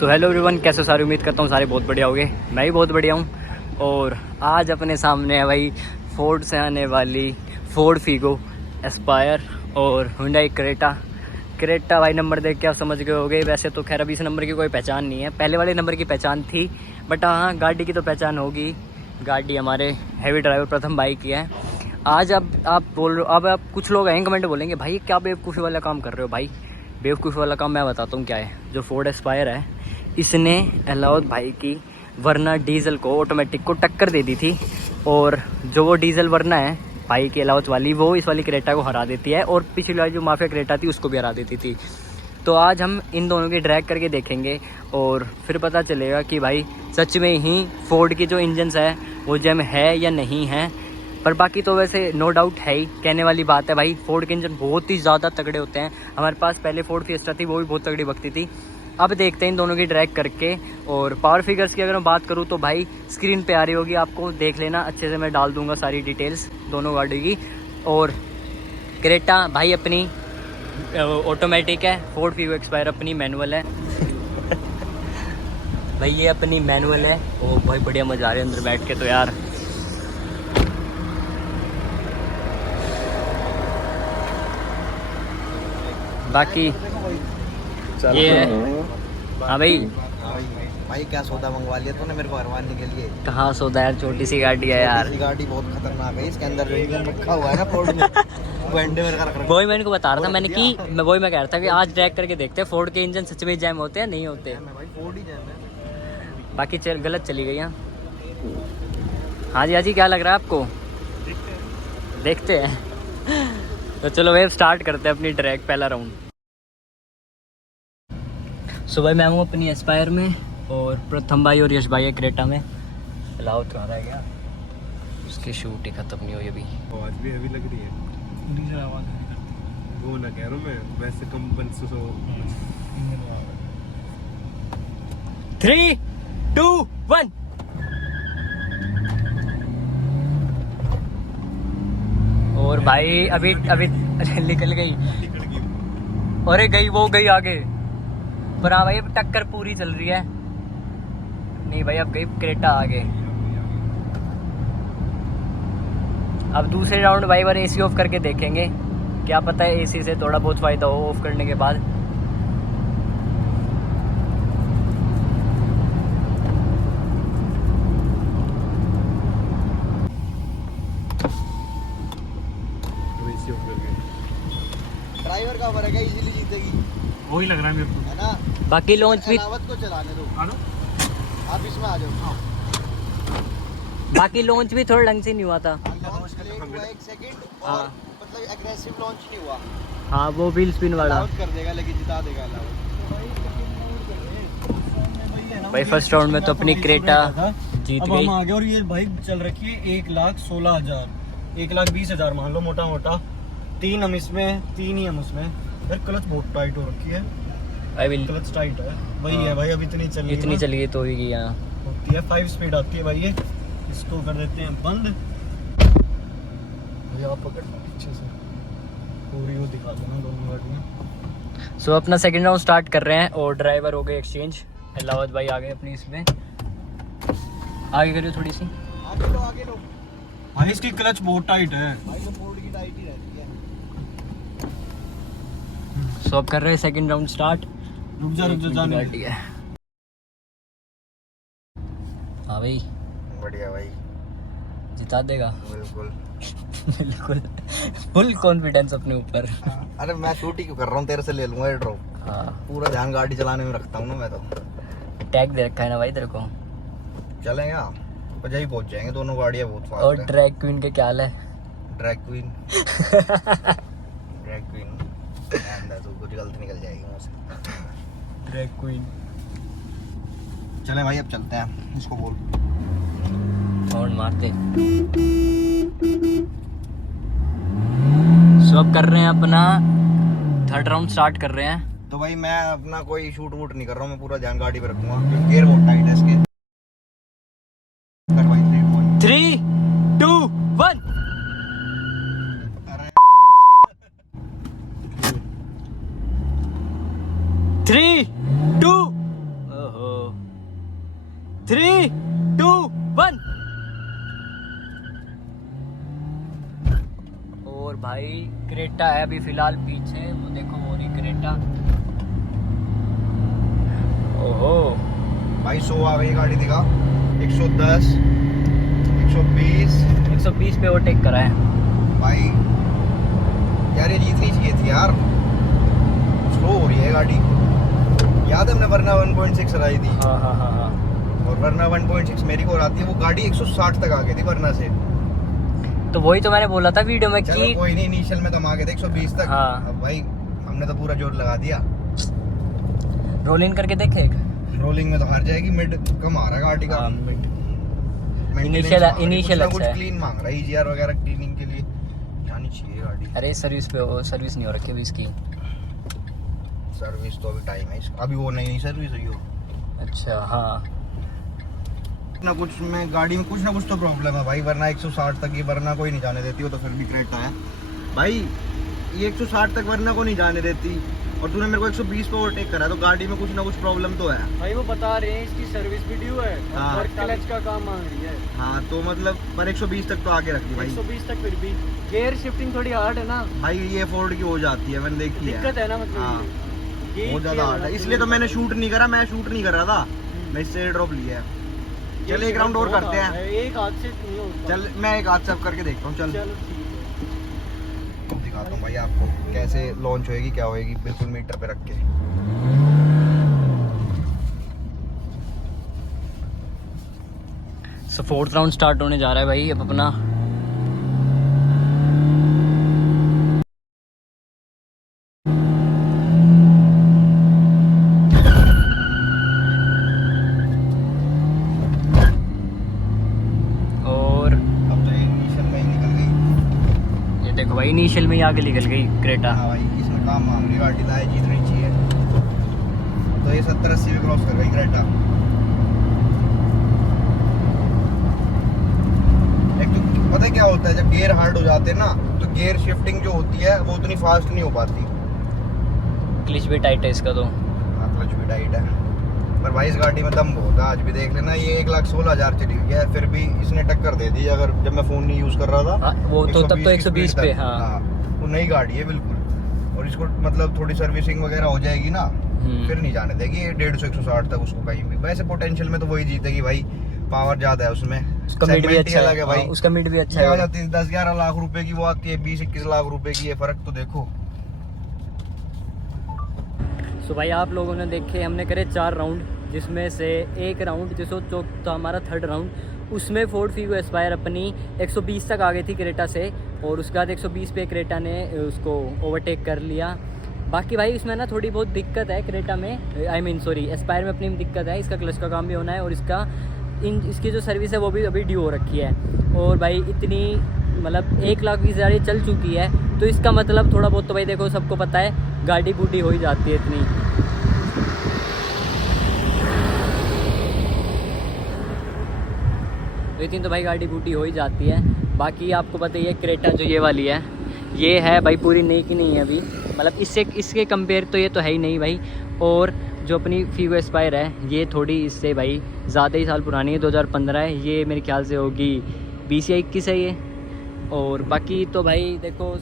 So hello everyone, कैसे सारे, उम्मीद करता हूँ सारे बहुत बढ़िया होंगे। मैं भी बहुत बढ़िया हूँ। और आज अपने सामने है भाई फोर्ड से आने वाली फोर्ड फीगो, एस्पायर और हुंडई क्रेटा भाई नंबर देख के आप समझ गए होगे। वैसे तो खैर अभी इस नंबर की कोई पहचान नहीं है, पहले वाले नंबर की पहचान थी, बट हाँ गाड़ी की तो पहचान होगी। गाड़ी हमारे हैवी ड्राइवर प्रथम भाई की है। आज अब आप बोल रहे हो, अब आप कुछ लोग हैं कमेंट बोलेंगे भाई क्या बेवकूफ़ी वाला काम कर रहे हो। भाई बेवकूफ़ी वाला काम मैं बताता हूँ क्या है। जो फोर्ड एस्पायर है, इसने अलाउद भाई की वरना डीजल को, ऑटोमेटिक को टक्कर दे दी थी। और जो वो डीजल वरना है भाई की अलाउद वाली, वो इस वाली क्रेटा को हरा देती है, और पिछली वाली जो माफिया क्रेटा थी उसको भी हरा देती थी। तो आज हम इन दोनों की ड्रैग करके देखेंगे और फिर पता चलेगा कि भाई सच में ही फोर्ड की जो इंजन्स है वो जेम है या नहीं है। पर बाकी तो वैसे नो डाउट है ही, कहने वाली बात है भाई। फोर्ड के इंजन बहुत ही ज़्यादा तगड़े होते हैं। हमारे पास पहले फोर्ड फिएस्टा थी, वो भी बहुत तगड़ी बकती थी। अब देखते हैं इन दोनों की ड्रैग करके। और पावर फिगर्स की अगर मैं बात करूँ तो भाई स्क्रीन पे आ रही होगी, आपको देख लेना अच्छे से, मैं डाल दूंगा सारी डिटेल्स दोनों गाड़ी की। और क्रेटा भाई अपनी ऑटोमेटिक है, फोर्ड फीगो एस्पायर अपनी मैनुअल है। भाई ये अपनी मैनुअल है। ओ भाई बढ़िया मजा आ रहा है अंदर बैठ के तो यार। बाकी ये है। हाँ भाई क्या सौदा मंगवा लिया तूने मेरे को हरवाने के लिए? कहाँ सौदा यार, छोटी सी गाड़ी है यार। छोटी सी गाड़ी बहुत खतरनाक है, इसके अंदर जो इंजन रखा हुआ है ना फोर्ड में, वो एंडे में रख रखा है। वही मैं इनको बता रहा था मैंने कि मैं कह रहा था कि आज ड्रैग करके देखते हैं फोर्ड के इंजन सच में जैम होते हैं नहीं होते। भाई फोर्ड ही जैम है। बाकी गलत चली गई। हाँ जी, हाँ जी, क्या लग रहा है आपको? देखते हैं। तो चलो वेव स्टार्ट करते हैं अपनी ड्रैग, पहला राउंड। सुबह मैं हूँ अपनी एस्पायर में और प्रथम भाई और यश भाई है क्रेटा में। अलाउ तो आ रहा है क्या? उसकी शूट ही खत्म नहीं हुई अभी। आवाज भी हैवी लग रही है, डीजल आवाज वो ना कह रहा हूँ मैं, वैसे कम 3, 2, 1। और भाई अभी अभी निकल गई। अरे गई, वो गई आगे। पर हाँ भाई अब टक्कर पूरी चल रही है। नहीं भाई अब गई क्रेटा आगे। अब दूसरे राउंड भाई बार एसी ऑफ करके देखेंगे, क्या पता है एसी से थोड़ा बहुत फायदा हो ऑफ करने के बाद। ड्राइवर का फर्क है, इजीली जीतेगी, वही लग रहा है मेरे को, है ना। बाकी लॉन्च भी, अलावत को चलाने दो, आप इसमें आ जाओ। बाकी लॉन्च भी थोड़ा ढंग से नहीं हुआ था। लॉन्च लेट हुआ 1 सेकंड, और मतलब एग्रेसिव लॉन्च नहीं हुआ। हाँ वो व्हील स्पिन वाला अलाउट कर देगा, लेकिन जिता देगा अलाउट। भाई फर्स्ट राउंड में तो अपनी क्रेटा जीत अब गई। हम आगे, और ये बाइक चल रखी है 1,16,000, 1,20,000 मान लो मोटा मोटा। 3 हम इसमें, 3 ही हम उसमें। यार क्लच बहुत टाइट हो रखी है, आई विल, क्लच टाइट है। वही है भाई, अब इतनी चल इतनी चली तो होगी यहाँ। होती है 5 स्पीड आती है भाई। ये इसको कर देते हैं बंद। भैया आप पकड़ पीछे से पूरी वो दिखा देना दोनों गाड़ियाँ। सो अपना सेकंड राउंड स्टार्ट कर रहे हैं और ड्राइवर हो गए एक्सचेंज। अलावत भाई आ गए अपनी इसमें, आगे करियो थोड़ी सी। आगे लो, आगे लो भाई इसकी क्लच बहुत टाइट है भाई, तो फोर्ड की टाइट ही रहती है। सो अब कर रहे हैं सेकंड राउंड स्टार्ट। रुक जा जाने दे। गाड़ी है। हाँ भाई बढ़िया भाई, जिता देगा। बिल्कुल। बिल्कुल फुल कॉन्फिडेंस अपने ऊपर। अरे मैं शूट ही क्यों कर रहा हूँ, तेरे से ले लूंगा ये ड्रॉप। हाँ पूरा ध्यान गाड़ी चलाने में रखता हूँ ना मैं तो। टैग दे रखा है ना भाई तेरे को। चलेंगे आप बजाई पहुंच जाएंगे, दोनों गाड़ियाँ बहुत फास्ट और है। ड्रैग क्वीन के क्या हाल है? ड्रैग क्वीन ड्रैग क्वीन तो कुछ गलत निकल जाएगी मुझसे। Drag queen. चलें भाई, अब चलते हैं, इसको बोल। साउंड मारते। सो अब कर रहे हैं अपना थर्ड राउंड स्टार्ट कर रहे हैं। तो भाई मैं अपना कोई शूट वूट नहीं कर रहा हूँ, मैं पूरा ध्यान गाड़ी पे रखूंगा क्योंकि गियर बहुत टाइट है इसके। 3, 2, 1। अरे 3, 2। ओहो 3, 2, 1। और भाई क्रेटा है अभी फिलहाल पीछे, वो देखो वो रही क्रेटा। ओहो भाई 100 आ गई गाड़ी दिखा, 110, 120। 120 पे ओवरटेक करा है भाई यार ये जीतनी चाहिए थी यार, स्लो हो रही है गाड़ी। याद है हमने वरना 1.6 चलाई थी, हाँ हाँ हाँ हाँ। और वरना 1.6 मेरी को आती है, वो गाड़ी 160 तक आ गई थी वरना से। तो वही तो मैंने बोला था वीडियो में चलो कि कोई नहीं, इनिशियल में तो हम आ गए थे 120 तक। हाँ। अब भाई हमने तो पूरा जोर लगा दिया। रोल इन करके देखे एक। रोलिंग में तो हार जाएगी, मिड कम आ रहा है गाड़ी का। हाँ, Maintenance इनिशियल मांग रही, इनिशियल कुछ ना अच्छा कुछ है। क्लीन मांग रहा है, ईजीआर वगैरह क्लीनिंग के लिए जानी चाहिए गाड़ी। अरे सर्विस पे वो सर्विस नहीं हो रखी अभी इसकी। सर्विस तो अभी टाइम है इसका, अभी वो नई सर्विस हुई हो। अच्छा हाँ। कुछ ना कुछ में गाड़ी में कुछ ना कुछ तो प्रॉब्लम है भाई, वरना 160 तक ही वरना कोई नहीं जाने देती, वो तो फिर भी क्रेटा है भाई। ये 160 तक वरना को नहीं जाने देती, और तूने मेरे को 120 पे ओवरटेक करा, तो गाड़ी में कुछ ना कुछ प्रॉब्लम तो है। भाई वो बता रहे हैं इसकी सर्विस भी ड्यू है हाँ। और क्लच का काम मांग रही है। हाँ तो मतलब पर 120 तक तो आके रखी भाई। 120 तक फिर भी गियर शिफ्टिंग थोड़ी हार्ड है ना, भाई ये फोर्ड की हो जाती है, मैंने देखी है। दिक्कत है ना मतलब हाँ। ये बहुत ज्यादा हार्ड है, इसलिए तो मैंने शूट नहीं करा, मैं शूट नहीं कर रहा था, मैं इससे ड्रॉप लिया है। चल एक राउंड और करते हैं। एक हाथ से नहीं होता। चल मैं एक हाथ से अब करके देखता हूँ। चल चलो ठीक है। दिखाता हूँ भाई आपको कैसे लॉन्च होएगी, क्या होएगी, बिल्कुल मीटर पे रख के। सो 4th राउंड स्टार्ट होने जा रहा है भाई अब अपना। और अब तो इनिशियल में ही निकल गई। ये देखो भाई इनिशियल में ही आगे निकल गई क्रेटा। हाँ भाई इसमें काम मांग रही गाड़ी, लाए जीतनी चाहिए। तो ये 70-80 में क्रॉस कर गई क्रेटा। एक तो पता है क्या होता है, जब गियर हार्ड हो जाते हैं ना, तो गियर शिफ्टिंग जो होती है वो उतनी फास्ट नहीं हो पाती। क्लिच भी टाइट है इसका तो। हाँ क्लच भी टाइट है, पर भाई इस गाड़ी में दम बहुत है। आज भी देख लेना, ये 1,16,000 चली हुई है, फिर भी इसने टक्कर दे दी। अगर जब मैं फोन नहीं यूज कर रहा था, हाँ, वो तो तब तो 120 पे। हाँ। वो नई गाड़ी है बिल्कुल, और इसको मतलब थोड़ी सर्विसिंग वगैरह हो जाएगी ना, फिर नहीं जाने देगी 150-160 तक उसको कहीं भी। वैसे पोटेंशियल में तो वही जीतेगी भाई, पावर ज्यादा है उसमें, उसका मिड भी Segment ही अच्छा अलग है भाई। हाँ, उसका मिड भी अच्छा ये आ है। जाती है 10-11 लाख रुपए की, वो आती है 20-21 लाख रुपए की, ये फर्क तो देखो। तो भाई आप लोगों ने देखे, हमने करे 4 राउंड, जिसमें से एक राउंड जिसको तो हमारा 3rd राउंड, उसमें फोर्ड फीगो एस्पायर अपनी 120 तक आ गई थी क्रेटा से, और उसके बाद 120 पे क्रेटा ने उसको ओवरटेक कर लिया। बाकी भाई इसमें ना थोड़ी बहुत दिक्कत है क्रेटा में, सॉरी एस्पायर में अपनी दिक्कत है। इसका क्लच का काम भी होना है, और इसकी जो सर्विस है वो भी अभी ड्यू हो रखी है। और भाई इतनी मतलब 1,20,000 चल चुकी है, तो इसका मतलब थोड़ा बहुत तो भाई देखो सबको पता है गाड़ी बूटी हो ही जाती है इतनी। तो इतनी तो भाई गाड़ी बूटी हो ही जाती है। बाकी आपको पता ही है क्रेटा जो ये वाली है, ये है भाई पूरी नई की नहीं है अभी, मतलब इसके कंपेयर तो ये तो है ही नहीं भाई। और जो अपनी फीगो एस्पायर है ये थोड़ी इससे भाई ज़्यादा ही साल पुरानी है, 2015 है ये, मेरे ख्याल से होगी 20 या 21 है ये। और बाकी तो भाई देखो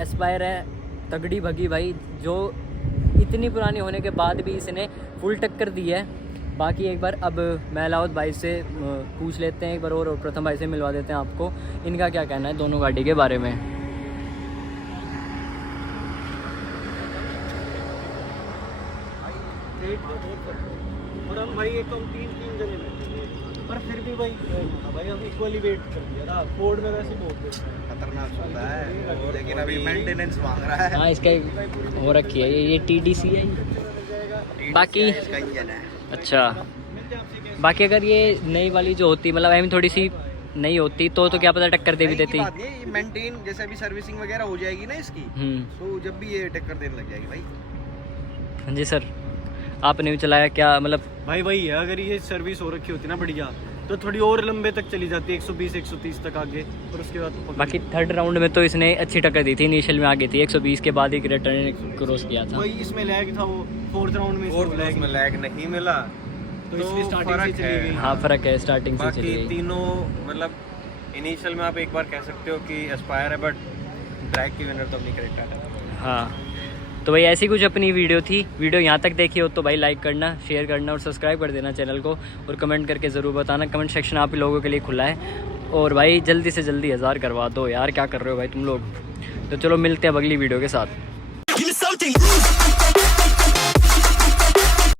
एस्पायर है तगड़ी भगी भाई, जो इतनी पुरानी होने के बाद भी इसने फुल टक्कर दी है। बाकी एक बार अब महलावत भाई से पूछ लेते हैं एक बार, और प्रथम भाई से मिलवा देते हैं आपको, इनका क्या कहना है दोनों गाड़ी के बारे में। और हम भाई एक तो 3 जने बैठे थे, पर फिर भी भाई हम इक्वली वेट कर दिया था। फोर्ड में वैसे बहुत खतरनाक होता है, लेकिन अभी मेंटेनेंस मांग रहा है। हाँ इसका हो रखी है ये TDC है। बाकी इसका इंजन है। अच्छा, बाकी अगर ये नई वाली जो होती मतलब थोड़ी सी नहीं होती तो क्या पता टक्कर दे भी देती। मेंटेन जैसे अभी सर्विसिंग वगैरह हो जाएगी ना इसकी, तो जब भी ये टक्कर देने लग जाएगी भाई। हाँ जी सर, आपने भी चलाया क्या मतलब? भाई वही है, अगर ये सर्विस हो रखी होती ना बढ़िया, तो थोड़ी और लंबे तक चली जाती है, 120-130 तक आगे, और उसके बाद तो बाकी 3rd राउंड में तो इसने अच्छी टक्कर दी थी, इनिशियल में आगे थी 120 के बाद ही क्रेटा ने क्रॉस किया था। वही इसमें लैग था, वो 4th राउंड में लैग नहीं मिला, तो इसलिए स्टार्टिंग से फर्क चली है। गई। हाँ फ़र्क है, स्टार्टिंग से चली बाकी गई। तीनों मतलब इनिशियल में आप एक बार कह सकते हो कि एस्पायर है, बट ड्रैग की विनर तो अपनी क्रेटा है। हाँ, तो भाई ऐसी कुछ अपनी वीडियो थी। वीडियो यहाँ तक देखी हो तो भाई लाइक करना, शेयर करना और सब्सक्राइब कर देना चैनल को, और कमेंट करके ज़रूर बताना। कमेंट सेक्शन आप ही लोगों के लिए खुला है। और भाई जल्दी से जल्दी 1000 करवा दो यार, क्या कर रहे हो भाई तुम लोग। तो चलो मिलते हैं अब अगली वीडियो के साथ।